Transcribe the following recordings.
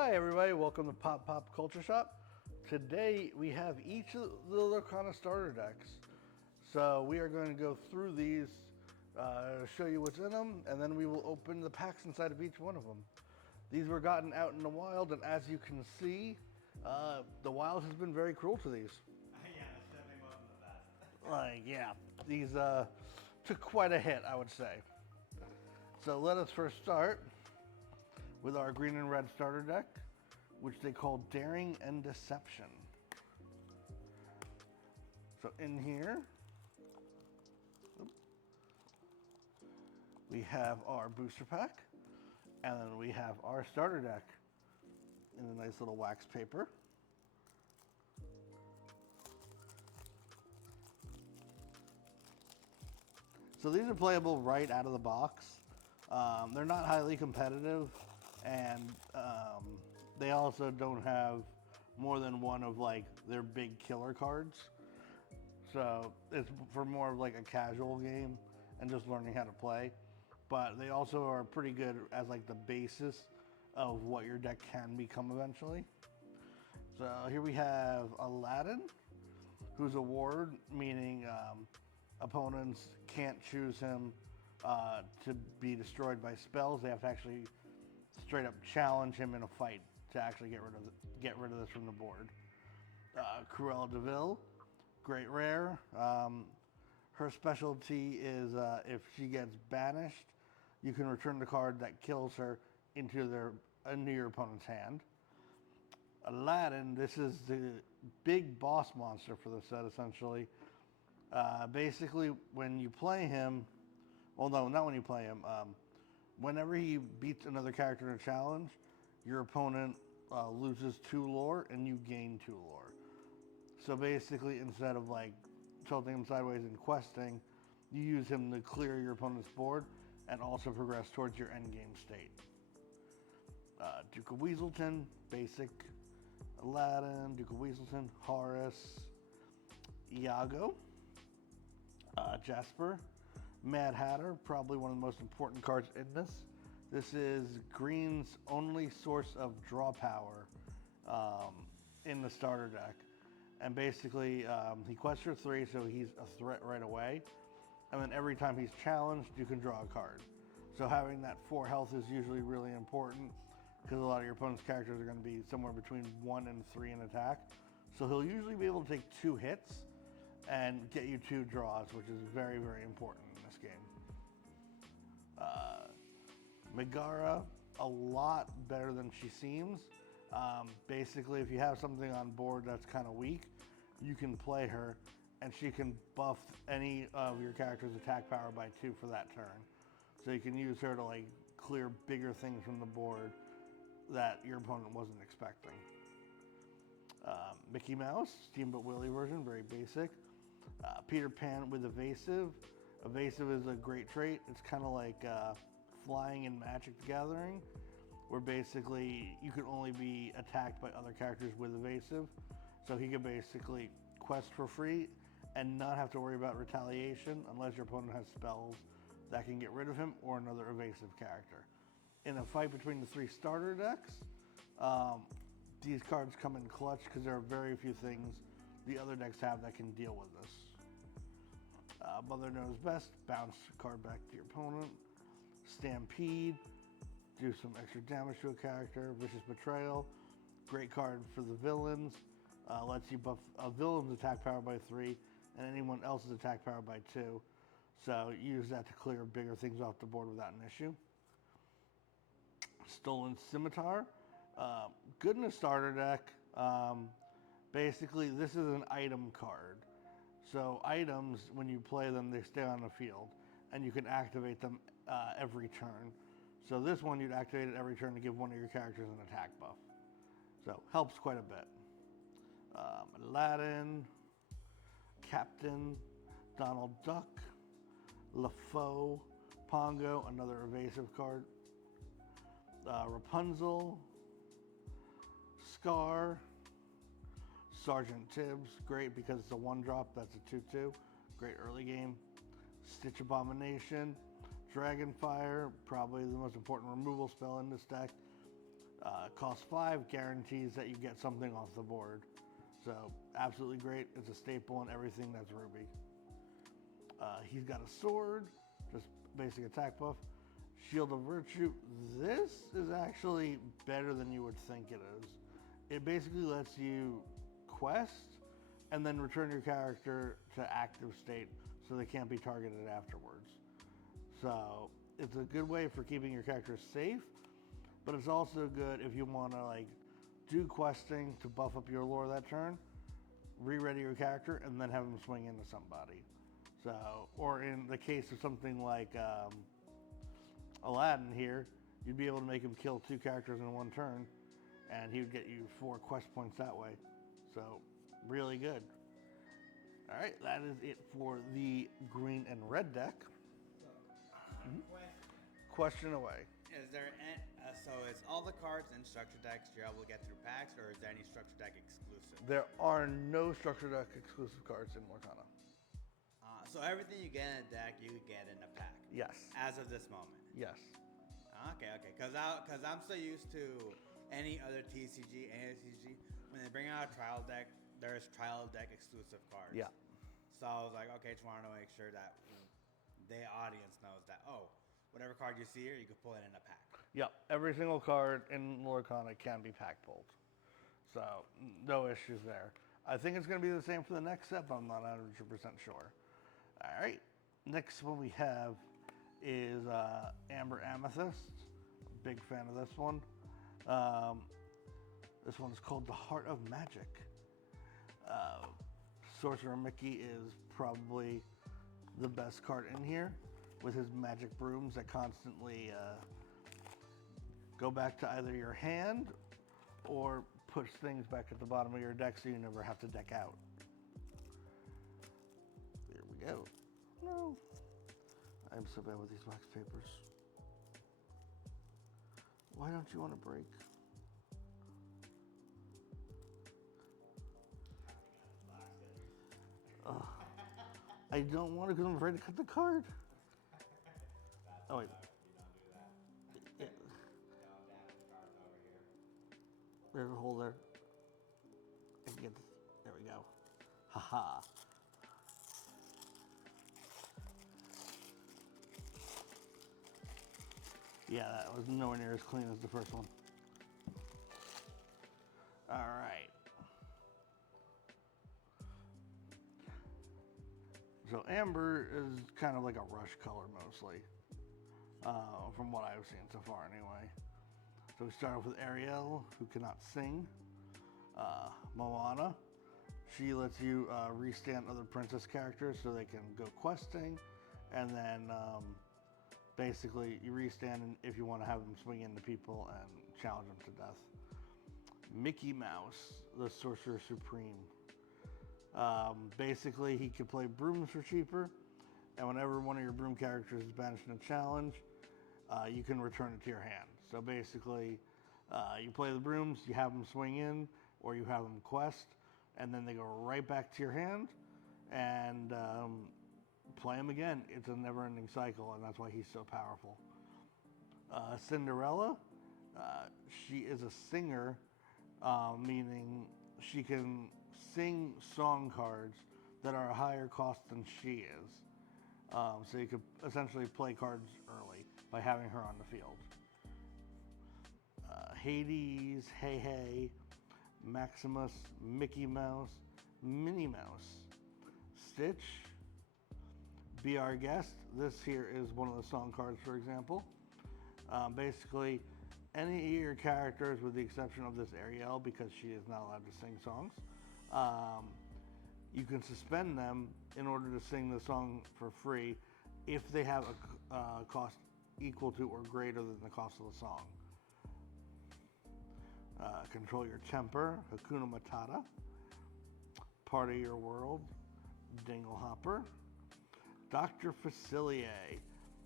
Hi everybody, welcome to Pop Culture Shop. Today we have each of the Lorcana starter decks. So we are going to go through these, show you what's in them, and then we will open the packs inside of each one of them. These were gotten out in the wild, and as you can see, the wild has been very cruel to these. Yeah, it's definitely wasn't the best. Yeah, these took quite a hit, I would say. So let us first start with our green and red starter deck, which they call Daring and Deception. So in here, we have our booster pack, and then we have our starter deck in a nice little wax paper. So these are playable right out of the box. They're not highly competitive, and they also don't have more than one of like their big killer cards. So it's for more of like a casual game and just learning how to play. But they also are pretty good as like the basis of what your deck can become eventually. So here we have Aladdin, who's a ward, meaning opponents can't choose him to be destroyed by spells. They have to actually straight up challenge him in a fight to actually get rid of this from the board. Cruella de Vil, great rare. Her specialty is if she gets banished, you can return the card that kills her into your opponent's hand. Aladdin, this is the big boss monster for the set essentially. Basically, when you play him, well, no, not when you play him. Whenever he beats another character in a challenge, your opponent loses 2 lore and you gain 2 lore. So basically, instead of like tilting him sideways and questing, you use him to clear your opponent's board and also progress towards your endgame state. Duke of Weaselton, basic. Aladdin, Duke of Weaselton, Horus, Iago, Jasper, Mad Hatter, probably one of the most important cards in this. This is green's only source of draw power in the starter deck. And basically, he quests for 3, so he's a threat right away. And then every time he's challenged, you can draw a card. So having that 4 health is usually really important because a lot of your opponent's characters are going to be somewhere between 1 and 3 in attack. So he'll usually be able to take 2 hits and get you 2 draws, which is very, very important in this game. Megara, a lot better than she seems. Basically, if you have something on board that's kind of weak, you can play her, and she can buff any of your character's attack power by 2 for that turn. So you can use her to like clear bigger things from the board that your opponent wasn't expecting. Mickey Mouse, Steamboat Willie version, very basic. Peter Pan with Evasive. Evasive is a great trait. It's kind of like flying in Magic the Gathering, where basically you can only be attacked by other characters with Evasive. So he can basically quest for free and not have to worry about retaliation unless your opponent has spells that can get rid of him or another evasive character. In a fight between the 3 starter decks, these cards come in clutch because there are very few things the other decks have that can deal with this. Mother Knows Best, bounce card back to your opponent. Stampede, do some extra damage to a character. Vicious Betrayal, great card for the villains. Lets you buff a villain's attack power by 3 and anyone else's attack power by 2. So use that to clear bigger things off the board without an issue. Stolen Scimitar, good in a starter deck. Basically, this is an item card. So items, when you play them, they stay on the field, and you can activate them every turn. So this one, you'd activate it every turn to give one of your characters an attack buff. So helps quite a bit. Aladdin, Captain, Donald Duck, LaFoe, Pongo, another evasive card. Rapunzel, Scar, Sergeant Tibbs, great because it's a 1-drop, that's a 2/2, great early game. Stitch Abomination, Dragonfire, probably the most important removal spell in this deck. Cost 5, guarantees that you get something off the board. So absolutely great. It's a staple in everything that's Ruby. He's got a sword, just basic attack buff. Shield of Virtue. This is actually better than you would think it is. It basically lets you quest and then return your character to active state so they can't be targeted afterwards. So it's a good way for keeping your character safe, but it's also good if you want to like do questing to buff up your lore that turn, re-ready your character, and then have him swing into somebody. So, or in the case of something like Aladdin here, you'd be able to make him kill 2 characters in 1 turn, and he would get you 4 quest points that way. So, really good. All right, that is it for the green and red deck. Question away. Is there so is all the cards in structure decks you're able to get through packs, or is there any structure deck exclusive? There are no structure deck exclusive cards in Lorcana. So everything you get in a deck, you get in a pack. Yes. As of this moment. Yes. Okay. Because I'm so used to any other TCG, when they bring out a trial deck, there's trial deck exclusive cards. Yeah. So I was like, okay, just wanted to make sure that the audience knows that, whatever card you see here, you can pull it in a pack. Yep. Every single card in Lorcana can be pack pulled. So no issues there. I think it's going to be the same for the next set, but I'm not 100% sure. All right. Next one we have is Amber Amethyst. Big fan of this one. This one's called the Heart of Magic. Sorcerer Mickey is probably the best card in here with his magic brooms that constantly go back to either your hand or push things back at the bottom of your deck so you never have to deck out. There we go. No. I'm so bad with these wax papers. Why don't you want to break? I don't want to because I'm afraid to cut the card. Oh wait. Yeah. There's a hole there. I can get this. There we go. Haha. Yeah, that was nowhere near as clean as the first one. All right. So amber is kind of like a rush color mostly, from what I've seen so far anyway. So we start off with Ariel, who cannot sing. Moana, she lets you restand other princess characters so they can go questing, and then basically you restand if you want to have them swing into people and challenge them to death. Mickey Mouse, the Sorcerer Supreme. Basically, he can play brooms for cheaper, and whenever one of your broom characters is banished in a challenge, you can return it to your hand. So basically, you play the brooms, you have them swing in, or you have them quest, and then they go right back to your hand, and play them again. It's a never-ending cycle, and that's why he's so powerful. Cinderella, she is a singer, meaning she can sing song cards that are a higher cost than she is. So you could essentially play cards early by having her on the field. Hades, Hey Hey, Maximus, Mickey Mouse, Minnie Mouse, Stitch, Be Our Guest. This here is one of the song cards, for example. Basically, any of your characters, with the exception of this Ariel, because she is not allowed to sing songs, you can suspend them in order to sing the song for free if they have a cost equal to or greater than the cost of the song. Control Your Temper, Hakuna Matata, Part of Your World, Dingle Hopper, Dr. Facilier.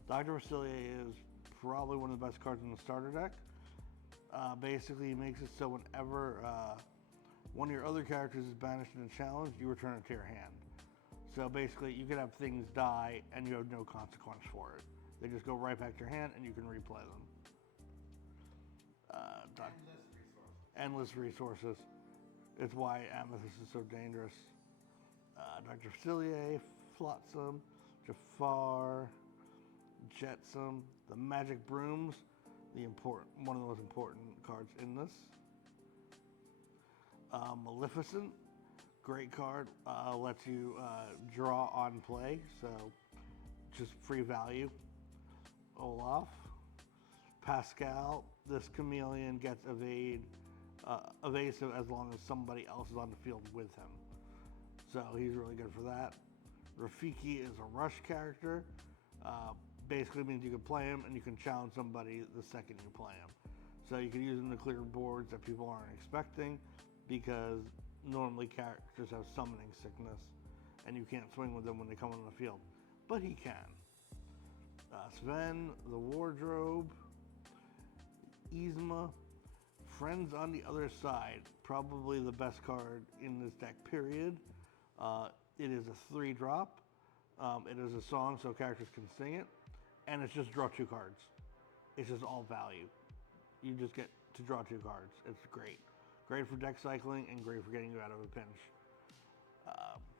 Dr. Facilier is probably one of the best cards in the starter deck. Basically, he makes it so whenever one of your other characters is banished in a challenge, you return it to your hand. So basically, you can have things die and you have no consequence for it. They just go right back to your hand and you can replay them. And endless resources. It's why Amethyst is so dangerous. Dr. Facilier, Flotsam, Jafar, Jetsam, the Magic Brooms, one of the most important cards in this. Maleficent, great card, lets you draw on play, so just free value. Olaf, Pascal, this chameleon gets evasive as long as somebody else is on the field with him. So he's really good for that. Rafiki is a rush character. Basically means you can play him and you can challenge somebody the second you play him. So you can use him to clear boards that people aren't expecting, because normally characters have summoning sickness and you can't swing with them when they come on the field. But he can. Sven, the Wardrobe, Yzma, Friends on the Other Side, probably the best card in this deck, period. It is a 3-drop. It is a song, so characters can sing it. And it's just draw 2 cards. It's just all value. You just get to draw 2 cards. It's great. Great for deck cycling and great for getting you out of a pinch.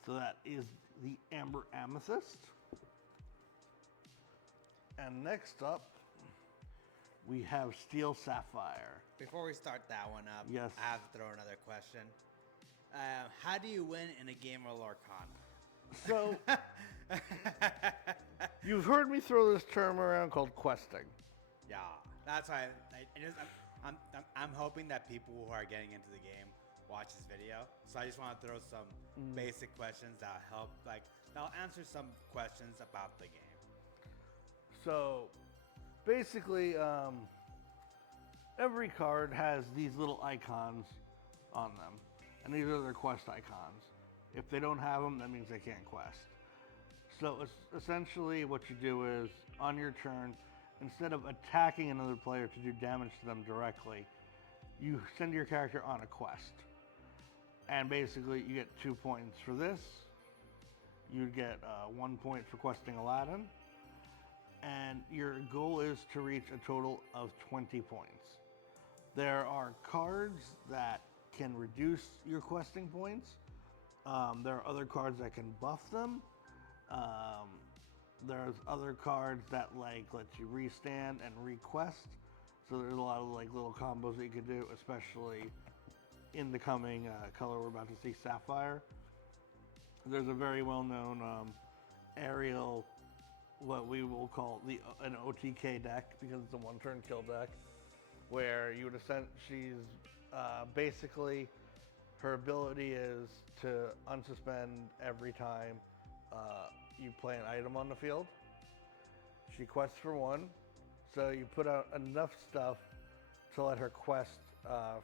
So that is the Amber Amethyst. And next up, we have Steel Sapphire. Before we start that one up, Yes. I have to throw another question. How do you win in a game of Lorcana? So, you've heard me throw this term around called questing. Yeah, that's why I'm hoping that people who are getting into the game watch this video. So I just want to throw some basic questions that help, that'll answer some questions about the game. So, basically, every card has these little icons on them, and these are their quest icons. If they don't have them, that means they can't quest. So essentially what you do is, on your turn, instead of attacking another player to do damage to them directly, you send your character on a quest. And basically you get 2 points for this. You'd get 1 point for questing Aladdin. And your goal is to reach a total of 20 points. There are cards that can reduce your questing points. There are other cards that can buff them. There's other cards that let you restand and request. So there's a lot of little combos that you can do, especially in the coming color we're about to see, Sapphire. There's a very well-known aerial, what we will call an OTK deck, because it's a one-turn kill deck, where you would she's basically, her ability is to unsuspend every time you play an item on the field. She quests for 1, so you put out enough stuff to let her quest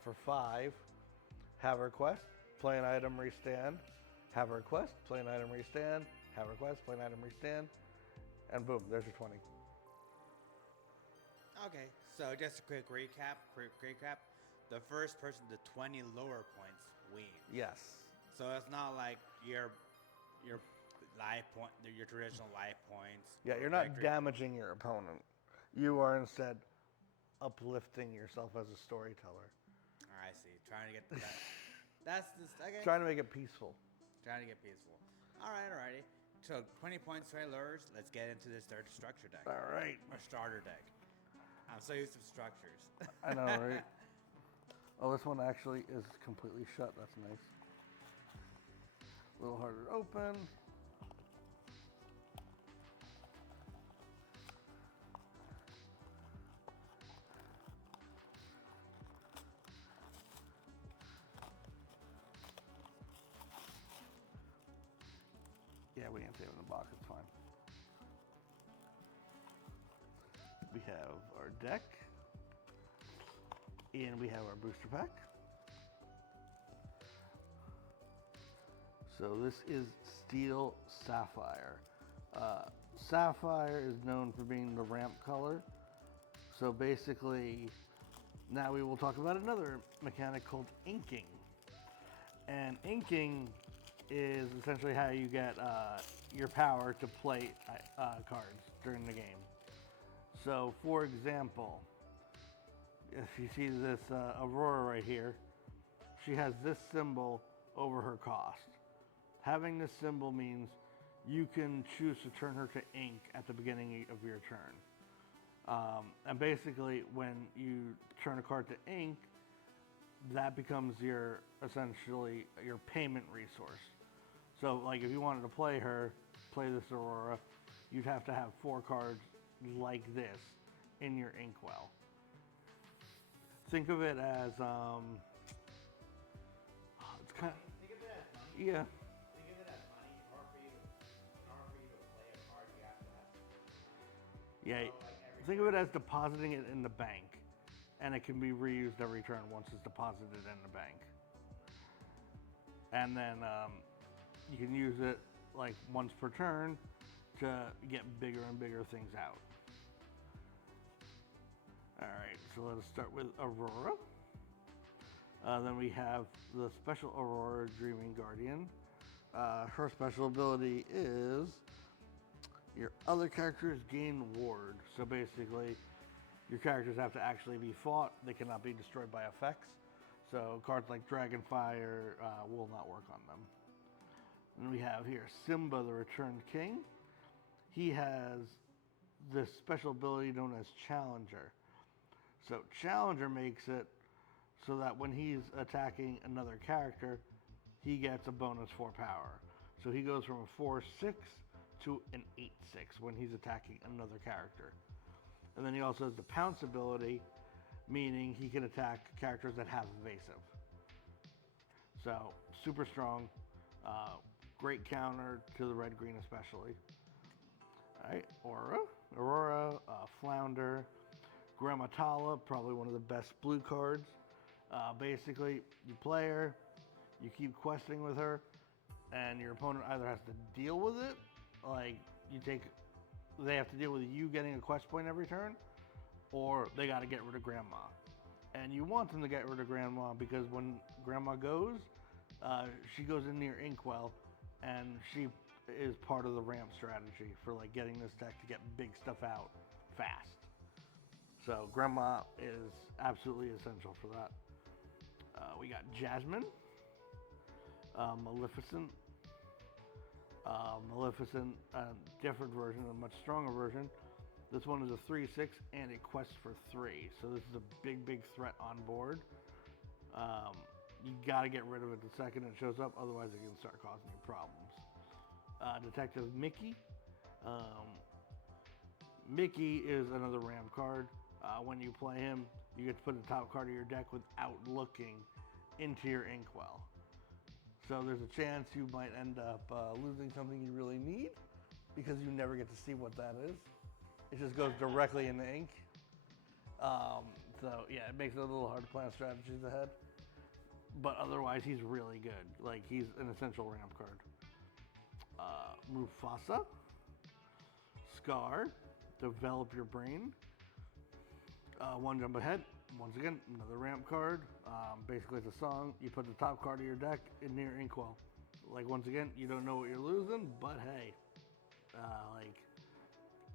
for 5, have her quest, play an item, restand, have her quest, play an item, restand, have her quest, play an item, restand, and boom, there's your 20. Okay, so just a quick recap. The first person to 20 lower points wins. Yes. So it's not like your life point, your traditional life points. Yeah, you're not damaging your opponent. You are instead uplifting yourself as a storyteller. I see. Trying to get that. That's this. Okay. Trying to make it peaceful. Trying to get peaceful. Alrighty. So 20 points to lures. Let's get into this third structure deck. All right. Or starter deck. I'm so used to structures. I know, right? Oh, this one actually is completely shut. That's nice. A little harder to open. Yeah, we didn't save it in the box. It's fine. We have our deck. And we have our booster pack. So this is Steel Sapphire. Sapphire is known for being the ramp color. So basically, now we will talk about another mechanic called inking. And inking is essentially how you get your power to play cards during the game. So for example, if you see this Aurora right here, she has this symbol over her cost. Having this symbol means you can choose to turn her to ink at the beginning of your turn. And basically, when you turn a card to ink, that becomes your essentially your payment resource. So, like if you wanted to play this Aurora, you'd have to have 4 cards like this in your inkwell. Think of it as it's kind of, Think of it as money. yeah. Think of it as money. In order for you to play a card, you have to have. Yeah, So, like every think of it as depositing it in the bank, and it can be reused every turn once it's deposited in the bank. And then you can use it like once per turn to get bigger and bigger things out. All right, so let us start with Aurora. Then we have the special Aurora Dreaming Guardian. Her special ability is your other characters gain ward. So basically, your characters have to actually be fought. They cannot be destroyed by effects. So cards like Dragonfire will not work on them. And we have here Simba, the Returned King. He has this special ability known as Challenger. So Challenger makes it so that when he's attacking another character, he gets a bonus 4 power. So he goes from a 4/6 to an 8/6 when he's attacking another character. And then he also has the Pounce ability, meaning he can attack characters that have evasive. So super strong, great counter to the red-green especially. All right, Aurora, Flounder, Grammatala, probably one of the best blue cards. Basically, you play her, you keep questing with her, and your opponent either has to deal with it, like they have to deal with you getting a quest point every turn, or they got to get rid of Grandma. And you want them to get rid of Grandma because when Grandma goes, she goes into your inkwell, and she is part of the ramp strategy for like getting this deck to get big stuff out fast. So Grandma is absolutely essential for that. We got Jasmine, Maleficent. Maleficent, a different version, a much stronger version. This one is a 3/6 and a quest for 3. So this is a big threat on board. You got to get rid of it the second it shows up, otherwise it can start causing you problems. Detective Mickey. Mickey is another ramp card. When you play him, you get to put the top card of your deck without looking into your inkwell. So there's a chance you might end up losing something you really need because you never get to see what that is. It just goes directly in the ink. So yeah, it makes it a little hard to plan strategies ahead. But otherwise, he's really good. Like, he's an essential ramp card. Mufasa. Scar. Develop your brain. One jump ahead. Once again, another ramp card. Basically, it's a song. You put the top card of your deck in your inkwell. Like, once again, you don't know what you're losing, but hey,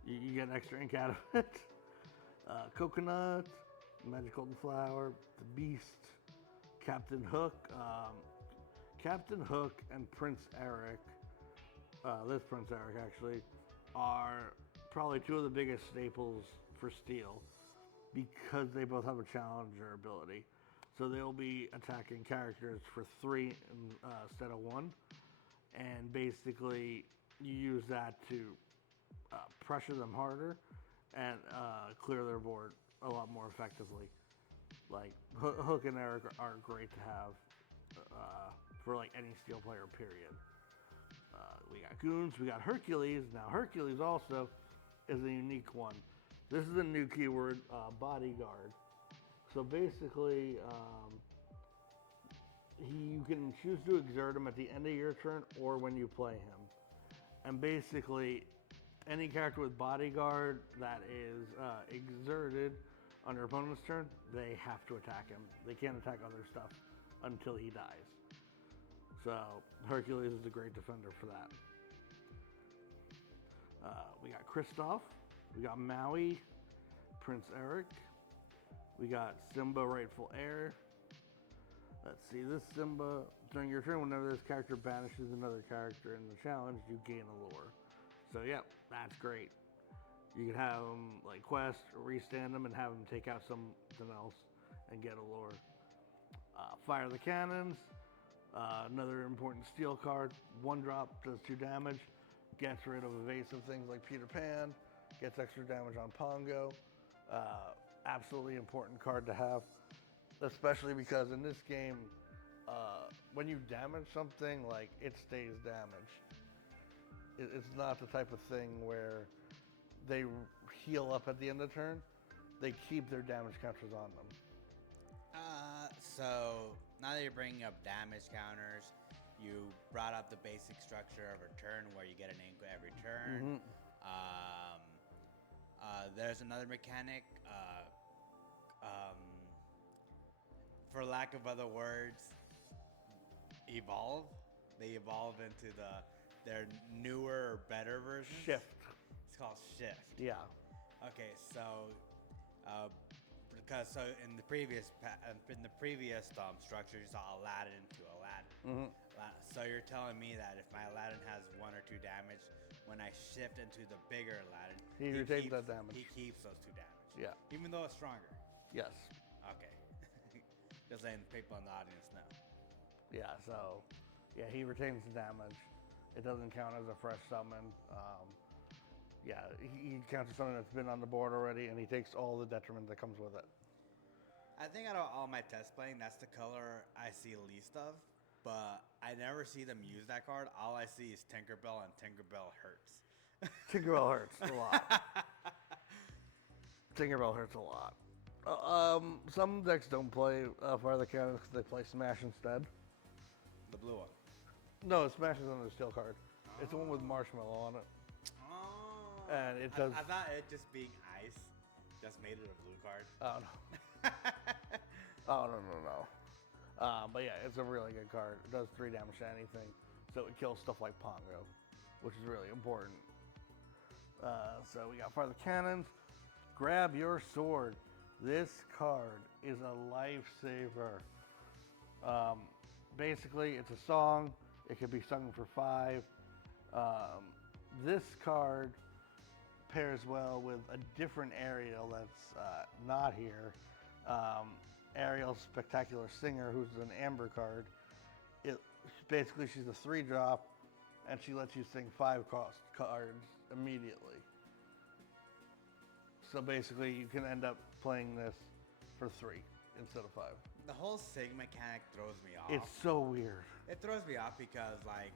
you get extra ink out of it. Coconut, Magic Golden Flower, the Beast, Captain Hook. Captain Hook and Prince Eric, this Prince Eric actually, are probably two of the biggest staples for Steel because they both have a challenger ability. So they'll be attacking characters for 3 instead of 1. And basically, you use that to pressure them harder and clear their board a lot more effectively. Like, Hook and Eric are great to have for like any Steel player, period. We got Goons, we got Hercules. Now, Hercules also is a unique one. This is a new keyword, Bodyguard. So basically, you can choose to exert him at the end of your turn or when you play him. And basically, any character with Bodyguard that is exerted on your opponent's turn, they have to attack him. They can't attack other stuff until he dies. So Hercules is a great defender for that. We got Kristoff, we got Maui, Prince Eric, We got Simba, rightful heir. Let's see, this Simba, during your turn, whenever this character banishes another character in the challenge, you gain a lure. So, yep, that's great. You can have them, like, quest, or restand them, and have them take out something else and get a lure. Fire the cannons, another important steel card. 1 drop, does 2 damage, gets rid of evasive things like Peter Pan, gets extra damage on Pongo. Absolutely important card to have, especially because in this game, when you damage something, like, it stays damaged. It's not the type of thing where they heal up at the end of the turn. They keep their damage counters on them. So now that you're bringing up damage counters, you brought up the basic structure of a turn where you get an ink every turn. There's another mechanic, for lack of other words, evolve. They evolve into their newer or better version. Shift. It's called shift. Yeah. Okay, so because in the previous structure, you saw Aladdin to Aladdin. So you're telling me that if my Aladdin has 1 or 2 damage, when I shift into the bigger Aladdin, He retains that damage. He keeps those 2 damage. Yeah. Even though it's stronger. Yes. Okay. Just letting people in the audience know. Yeah, so, yeah, he retains the damage. It doesn't count as a fresh summon. Yeah, he counts as something that's been on the board already, and he takes all the detriment that comes with it. I think out of all my test playing, that's the color I see least of. But I never see them use that card. All I see is Tinkerbell, and Tinkerbell hurts. Tinkerbell hurts a lot. Tinkerbell hurts a lot. Some decks don't play Fire the Cannons because they play Smash instead. The blue one. No, Smash is on the steel card. It's the one with Marshmallow on it. Oh. And it does. I thought it just being ice just made it a blue card. Oh, no. Oh, no. But yeah, it's a really good card. It does 3 damage to anything. So it kills stuff like Pongo, which is really important. So we got Fire the Cannons. Grab your sword. This card is a lifesaver. Basically, it's a song. It can be sung for 5. This card pairs well with a different Ariel that's not here. Ariel's Spectacular Singer, who's an Amber card. Basically, she's a 3-drop, and she lets you sing 5 cost cards immediately. So basically, you can end up playing this for 3 instead of 5. The whole Sig mechanic throws me off. It's so weird. It throws me off because, like,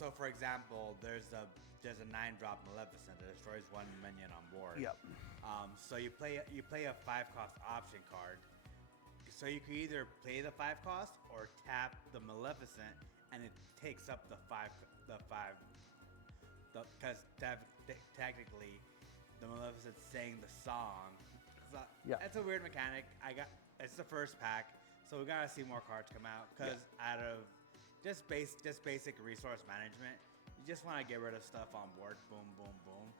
so for example, there's a 9-drop Maleficent that destroys 1 minion on board. Yep. So you play a 5-cost option card. So you can either play the 5 cost or tap the Maleficent, and it takes up the 5. Because technically, the Maleficent sang the song. So Yeah. It's a weird mechanic. It's the first pack, so we gotta see more cards come out. Because out of just basic resource management, you just want to get rid of stuff on board. Boom, boom, boom.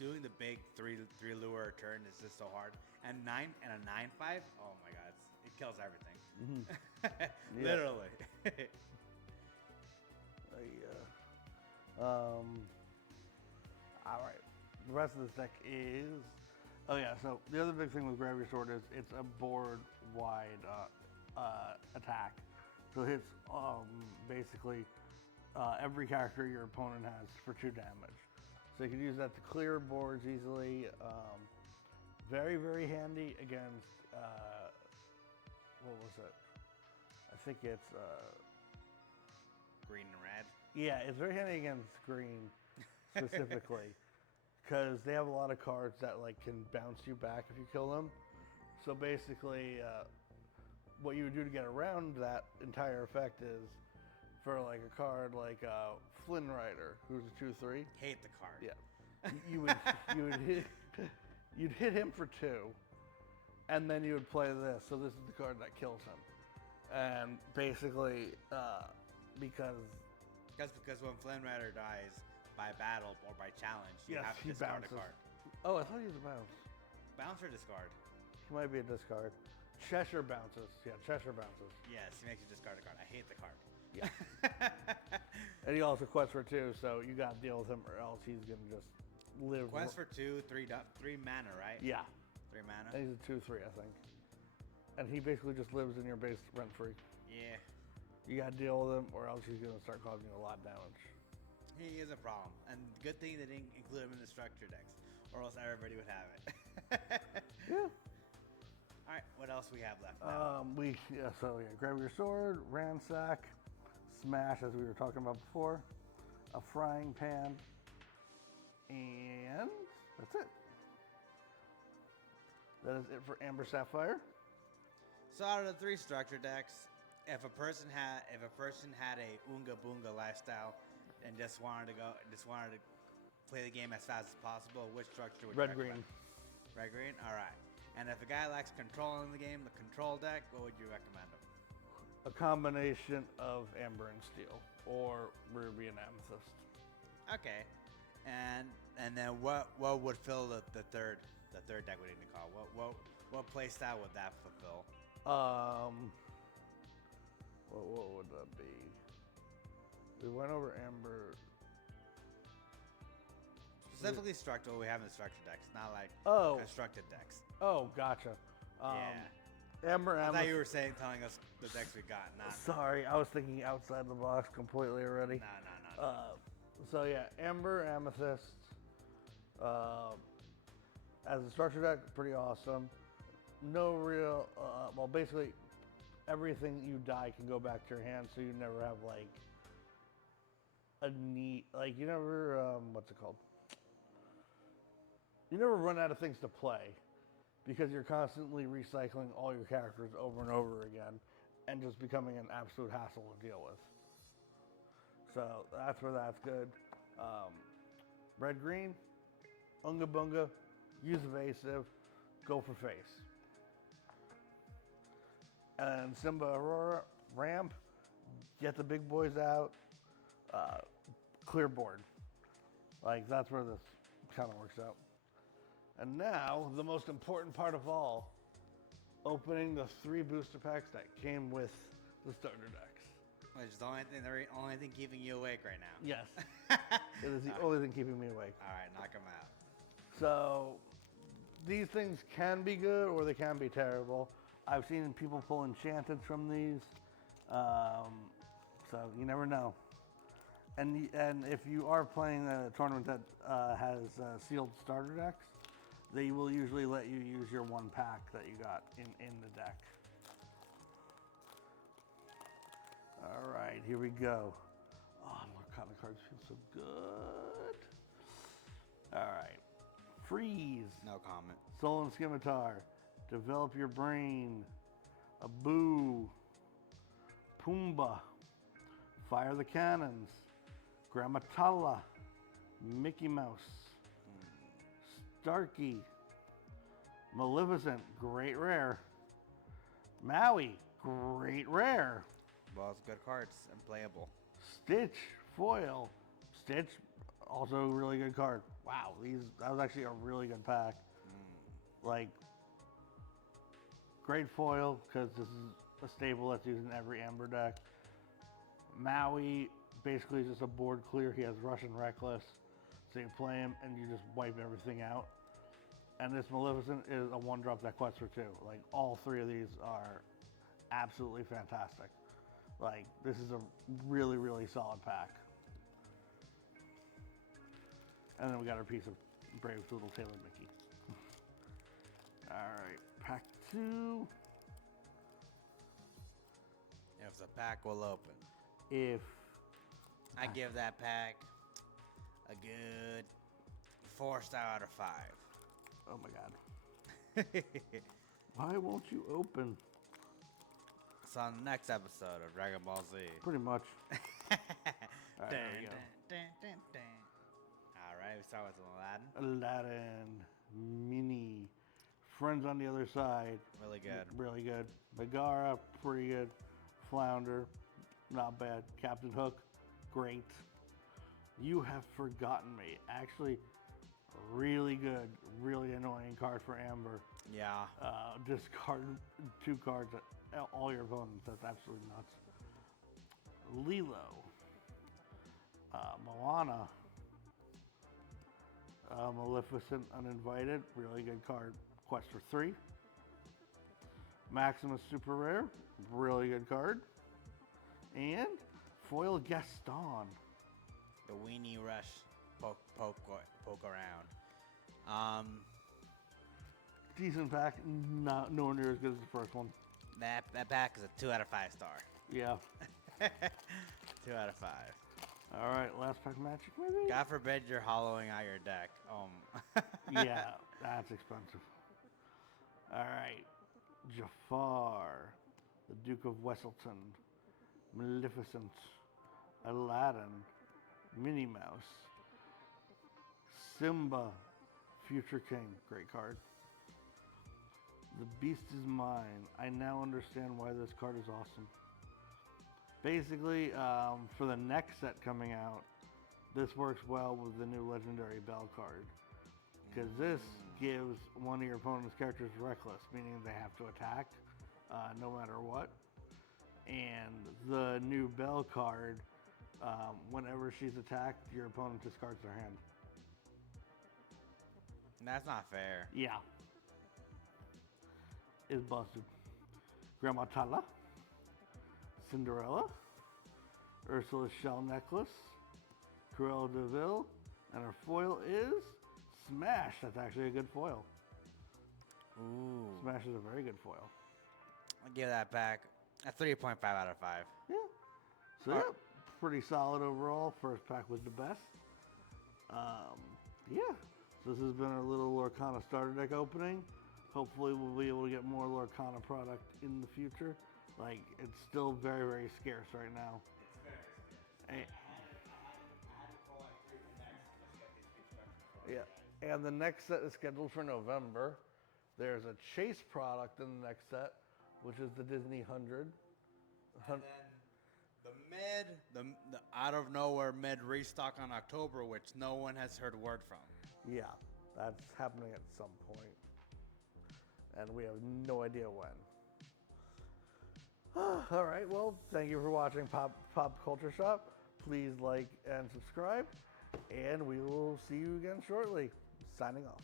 Doing the big three lure turn is just so hard. And a 9/5. Oh my God, it kills everything. Literally. All right. The rest of this deck is. Oh yeah. So the other big thing with Grab Your Sword is it's a board-wide attack. So it hits basically every character your opponent has for 2 damage. So you can use that to clear boards easily. Very, very handy against, what was it? I think it's... Green and red? Yeah, it's very handy against green specifically. Because they have a lot of cards that like can bounce you back if you kill them. So basically, what you would do to get around that entire effect is for like a card like Flynn Rider, who's a 2/3. Hate the card. Yeah, you'd hit him for 2, and then you would play this. So this is the card that kills him, and basically because when Flynn Rider dies by battle or by challenge, you have to discard a card. Oh, I thought he was a bounce. Bounce or discard? He might be a discard. Cheshire bounces. Yeah, Cheshire bounces. Yes, he makes you discard a card. I hate the card. Yeah. And he also quests for 2, so you got to deal with him, or else he's gonna just live. Quest for 2, 3 mana, right? Yeah. 3 mana. And he's a 2/3, I think. And he basically just lives in your base rent free. Yeah. You got to deal with him, or else he's gonna start causing you a lot of damage. He is a problem, and good thing they didn't include him in the structure decks, or else everybody would have it. Yeah. All right, what else we have left now? Grab your sword, ransack, smash, as we were talking about before, a frying pan, and that's it. That is it for Amber Sapphire. So out of the 3 structure decks, if a person had a Oonga Boonga lifestyle and just wanted to play the game as fast as possible, which structure would you Red recommend? green. Red green? All right. And if a guy likes control in the game, the control deck, what would you recommend him? A combination of Amber and Steel, or Ruby and Amethyst. Okay. And then what would fill the third deck we didn't call? What play style would that fulfill? What would that be? We went over Amber. Specifically structural, we have in the structure decks, not like constructed decks. Oh, gotcha. Yeah. Amber, I Amethyst. thought you were telling us the decks we got. Not. Sorry, I was thinking outside the box completely already. No. So yeah, Amber, Amethyst. As a structure deck, pretty awesome. No real, basically everything you die can go back to your hand, so you never have like a need, like you never, what's it called? You never run out of things to play because you're constantly recycling all your characters over and over again and just becoming an absolute hassle to deal with. So that's where that's good. Red green, Unga Bunga, use evasive, go for face. And Simba Aurora, ramp, get the big boys out, clear board. Like that's where this kind of works out. And now, the most important part of all, opening the 3 booster packs that came with the starter decks. Which is the only thing keeping you awake right now. Yes. It is the only thing keeping me awake. All right, knock them out. So, these things can be good or they can be terrible. I've seen people pull enchanted from these. So, you never know. And if you are playing a tournament that has sealed starter decks, they will usually let you use your 1 pack that you got in the deck. All right, here we go. Oh, Lorcana cards feel so good. All right, freeze. No comment. Soul and Scimitar. Develop your brain. Abu. Pumbaa. Fire the cannons. Gramatala. Mickey Mouse. Starkey, Maleficent, great rare. Maui, great rare. Well, it's good cards and playable. Stitch, foil. Stitch, also a really good card. Wow, that was actually a really good pack. Like, great foil, because this is a staple that's used in every Amber deck. Maui, basically just a board clear. He has Russian Reckless. So you play him and you just wipe everything out. And this Maleficent is a 1-drop that quests for 2. Like all 3 of these are absolutely fantastic. Like this is a really, really solid pack. And then we got our piece of Brave Little Tailor Mickey. All right, pack 2. If the pack will open. If I give that pack a good 4-star out of 5. Oh my God. Why won't you open? It's on the next episode of Dragon Ball Z. Pretty much. All right, there we go. All right, we start with Aladdin. Aladdin, Mini, Friends on the Other Side. Really good. Really good. Bagara, pretty good. Flounder, not bad. Captain Hook, great. You Have Forgotten Me. Actually, Really good, really annoying card for Amber. Yeah. Discard 2 cards at all your opponents. That's absolutely nuts. Lilo. Moana. Maleficent Uninvited. Really good card. Quest for 3. Maximus Super Rare. Really good card. And Foil Gaston. The Weenie Rush poke around. Decent pack. Not nowhere near as good as the first one. That pack is a 2 out of 5 star. Yeah. 2 out of 5. All right, last pack magic maybe? God forbid you're hollowing out your deck. Yeah, that's expensive. All right. Jafar, the Duke of Wesselton, Maleficent, Aladdin, Minnie Mouse, Simba, Future King, great card. The Beast is Mine. I now understand why this card is awesome. Basically, for the next set coming out, this works well with the new Legendary Bell card. Because this gives one of your opponent's characters reckless, meaning they have to attack no matter what. And the new Bell card, whenever she's attacked, your opponent discards their hand. That's not fair. Yeah. Is busted. Grandma Tala, Cinderella, Ursula's Shell Necklace, Cruella de Vil, and her foil is Smash. That's actually a good foil. Ooh. Smash is a very good foil. I'll give that back a 3.5 out of 5. Yeah. So yeah, pretty solid overall. First pack was the best. Yeah. So this has been our little Lorcana starter deck opening. Hopefully we'll be able to get more Lorcana product in the future. Like, it's still very, very scarce right now. It's very scarce. And, I had to pull like 3 connects to just get these constructions for you yeah. guys. And the next set is scheduled for November. There's a Chase product in the next set, which is the Disney 100. And then the out of nowhere mid restock on October, which no one has heard word from. Yeah, that's happening at some point. And we have no idea when. All right, well, thank you for watching Pop Culture Shop. Please like and subscribe, and we will see you again shortly. Signing off.